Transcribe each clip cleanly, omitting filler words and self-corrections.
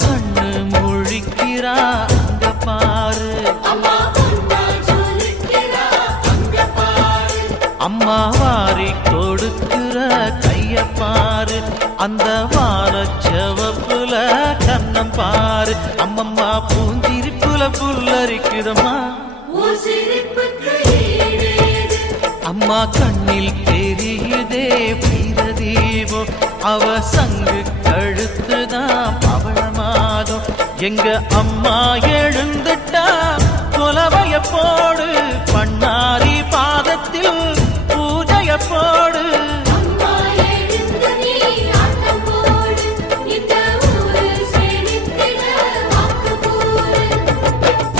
கண்ணு முழிக்கிறா அங்க பாரு, அம்மா வாரி கொடுக்கிற கைய பாரு, அந்த வாரச்சவப்புல கண்ணம் பாரு, அம்மம்மா பூந்திரிப்புல புல்லரிக்குதம்மா, அம்மா கண்ணில் தெரியுதே வீரதீபம், அவ சங்கு கழுத்துதான் பவளமாதம், எங்க அம்மா எழுந்துட்டா கொலவைய போடு, பண்ணாரி பாதத்தில் பூஜைய போடு,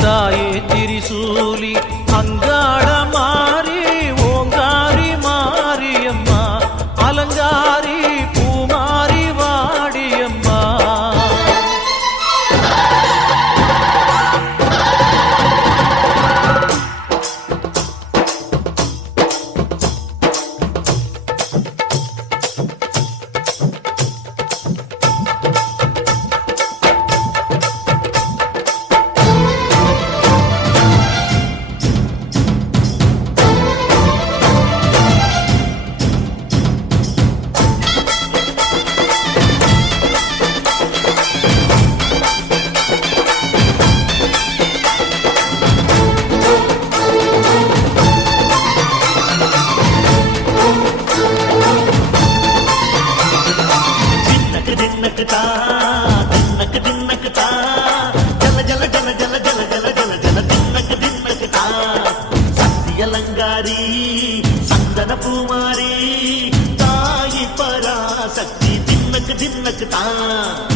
தாயே திரிசூலி அங்காள மாறி ஓங்காரி மாரியம்மா, அலங்காரி பூமாரி வாடியம்மா. அலங்காரி சந்தன பூமாரி தாயி பராசக்தி தின்னக்கு தின்னக்கு தான்.